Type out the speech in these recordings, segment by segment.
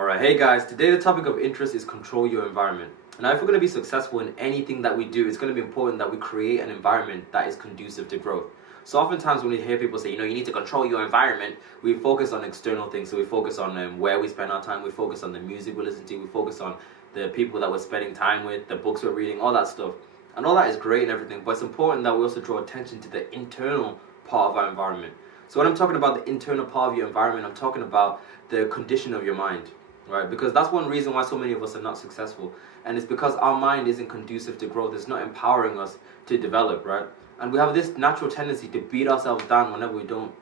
Alright, hey guys, today the topic of interest is control your environment. Now, if we're going to be successful in anything that we do, it's going to be important that we create an environment that is conducive to growth. So oftentimes when we hear people say, you need to control your environment, we focus on external things. So we focus on where we spend our time, we focus on the music we listen to, we focus on the people that we're spending time with, the books we're reading, all that stuff. And all that is great and everything, but it's important that we also draw attention to the internal part of our environment. So when I'm talking about the internal part of your environment, I'm talking about the condition of your mind. Right, because that's one reason why so many of us are not successful, and it's because our mind isn't conducive to growth. It's not empowering us to develop, right? And we have this natural tendency to beat ourselves down whenever we don't,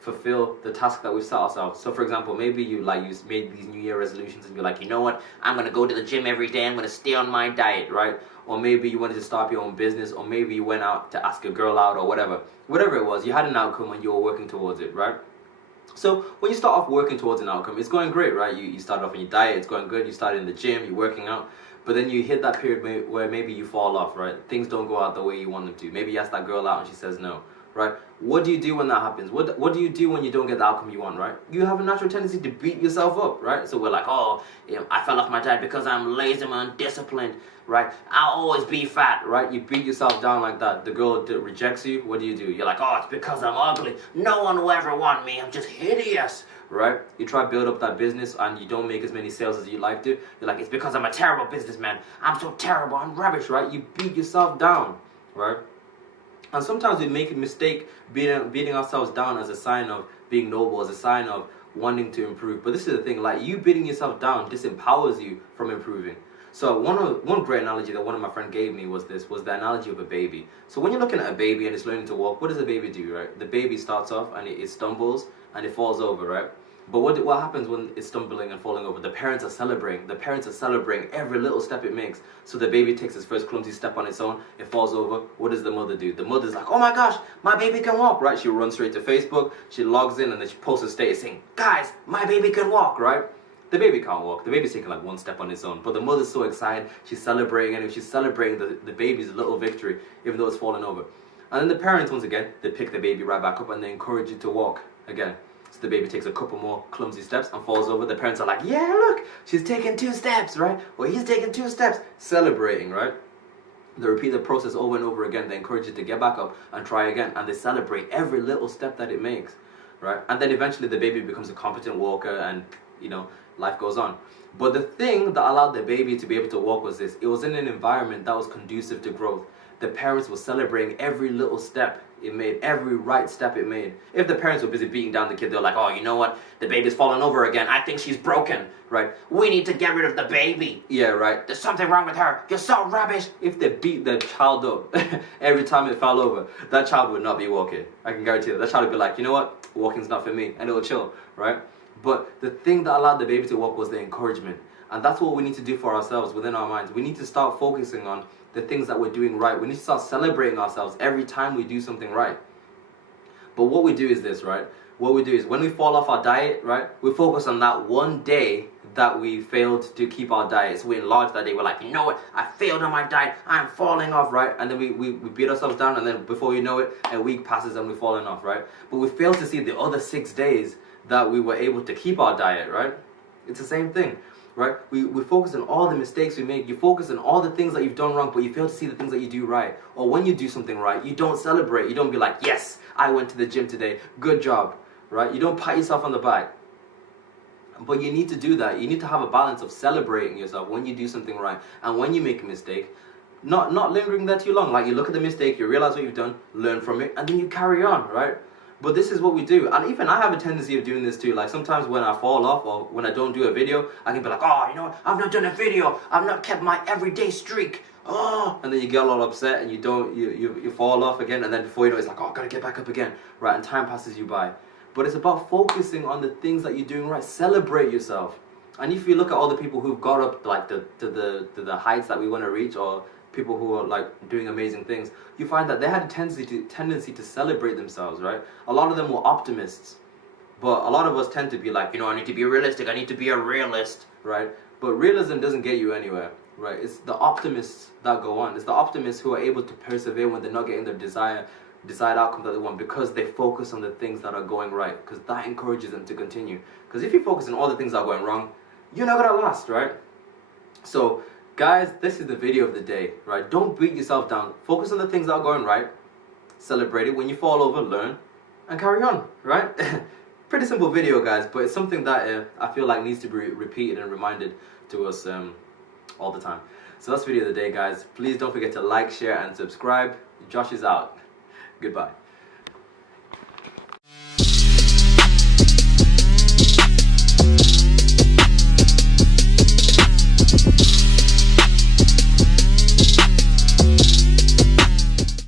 fulfill the task that we've set ourselves. So, for example, maybe you made these New Year resolutions, and you're like, you know what? I'm gonna go to the gym every day. I'm gonna stay on my diet, right? Or maybe you wanted to start your own business, or maybe you went out to ask a girl out, or whatever it was. You had an outcome and you were working towards it, right? So when you start off working towards an outcome, it's going great, right? You start off on your diet, it's going good. You start in the gym, you're working out. But then you hit that period where maybe you fall off, right? Things don't go out the way you want them to. Maybe you ask that girl out and she says no, right? What do you do when that happens? What do you do when you don't get the outcome you want, right? You have a natural tendency to beat yourself up, right? So we're like, I fell off my diet because I'm lazy, I'm undisciplined, right? I'll always be fat, right? You beat yourself down like that. The girl that rejects you, what do? You're like, it's because I'm ugly. No one will ever want me. I'm just hideous, right? You try to build up that business and you don't make as many sales as you'd like to. You're like, it's because I'm a terrible businessman. I'm so terrible. I'm rubbish, right? You beat yourself down, right? And sometimes we make a mistake beating ourselves down as a sign of being noble, as a sign of wanting to improve. But this is the thing, like, you beating yourself down disempowers you from improving. So one great analogy that one of my friends gave me was the analogy of a baby. So when you're looking at a baby and it's learning to walk, what does a baby do, right? The baby starts off and it stumbles and it falls over, right? But what happens when it's stumbling and falling over? The parents are celebrating. The parents are celebrating every little step it makes. So the baby takes its first clumsy step on its own. It falls over. What does the mother do? The mother's like, oh my gosh, my baby can walk, right? She runs straight to Facebook. She logs in and then she posts a status saying, guys, my baby can walk, right? The baby can't walk. The baby's taking like one step on its own. But the mother's so excited. She's celebrating, and she's celebrating the baby's little victory, even though it's fallen over. And then the parents, once again, they pick the baby right back up and they encourage it to walk again. So the baby takes a couple more clumsy steps and falls over. The parents are like, yeah, look, she's taking 2 steps, right? Or he's taking 2 steps, celebrating, right? They repeat the process over and over again. They encourage it to get back up and try again, and they celebrate every little step that it makes, right? And then eventually the baby becomes a competent walker, and life goes on. But the thing that allowed the baby to be able to walk was this. It was in an environment that was conducive to growth. The parents were celebrating every little step it made, every right step it made. If the parents were busy beating down the kid, they're like, you know what? The baby's falling over again. I think she's broken, right? We need to get rid of the baby. Yeah, right. There's something wrong with her. You're so rubbish. If they beat the child up every time it fell over, that child would not be walking. I can guarantee that child would be like, you know what? Walking's not for me. And it will chill, right? But the thing that allowed the baby to walk was the encouragement. And that's what we need to do for ourselves within our minds. We need to start focusing on the things that we're doing right. We need to start celebrating ourselves every time we do something right. But what we do is this, right? What we do is when we fall off our diet, right? We focus on that one day that we failed to keep our diet. So we enlarge that day. We're like, you know what? I failed on my diet. I'm falling off, right? And then we beat ourselves down. And then before you know it, a week passes and we're falling off, right? But we fail to see the other 6 days that we were able to keep our diet, right? It's the same thing, right? We focus on all the mistakes we make. You focus on all the things that you've done wrong, but you fail to see the things that you do right. Or when you do something right, you don't celebrate. You don't be like, yes, I went to the gym today. Good job, right? You don't pat yourself on the back. But you need to do that. You need to have a balance of celebrating yourself when you do something right. And when you make a mistake, not lingering there too long. Like, you look at the mistake, you realize what you've done, learn from it, and then you carry on, right? But this is what we do. And even I have a tendency of doing this too. Like, sometimes when I fall off or when I don't do a video, I can be like, you know what? I've not done a video. I've not kept my everyday streak. And then you get all upset and you fall off again. And then before you know, it's like, I gotta get back up again. Right? And time passes you by. But it's about focusing on the things that you're doing right. Celebrate yourself. And if you look at all the people who've got up like to the heights that we want to reach, or people who are like doing amazing things, you find that they had a tendency to celebrate themselves, right? A lot of them were optimists, but a lot of us tend to be like, I need to be realistic, I need to be a realist, right? But realism doesn't get you anywhere, right? It's the optimists that go on. It's the optimists who are able to persevere when they're not getting their desired outcome that they want, because they focus on the things that are going right, because that encourages them to continue. Because if you focus on all the things that are going wrong, you're not gonna last, right? So guys, this is the video of the day, right? Don't beat yourself down. Focus on the things that are going right. Celebrate it. When you fall over, learn and carry on, right? Pretty simple video, guys, but it's something that I feel like needs to be repeated and reminded to us all the time. So that's video of the day, guys. Please don't forget to like, share, and subscribe. Josh is out. Goodbye.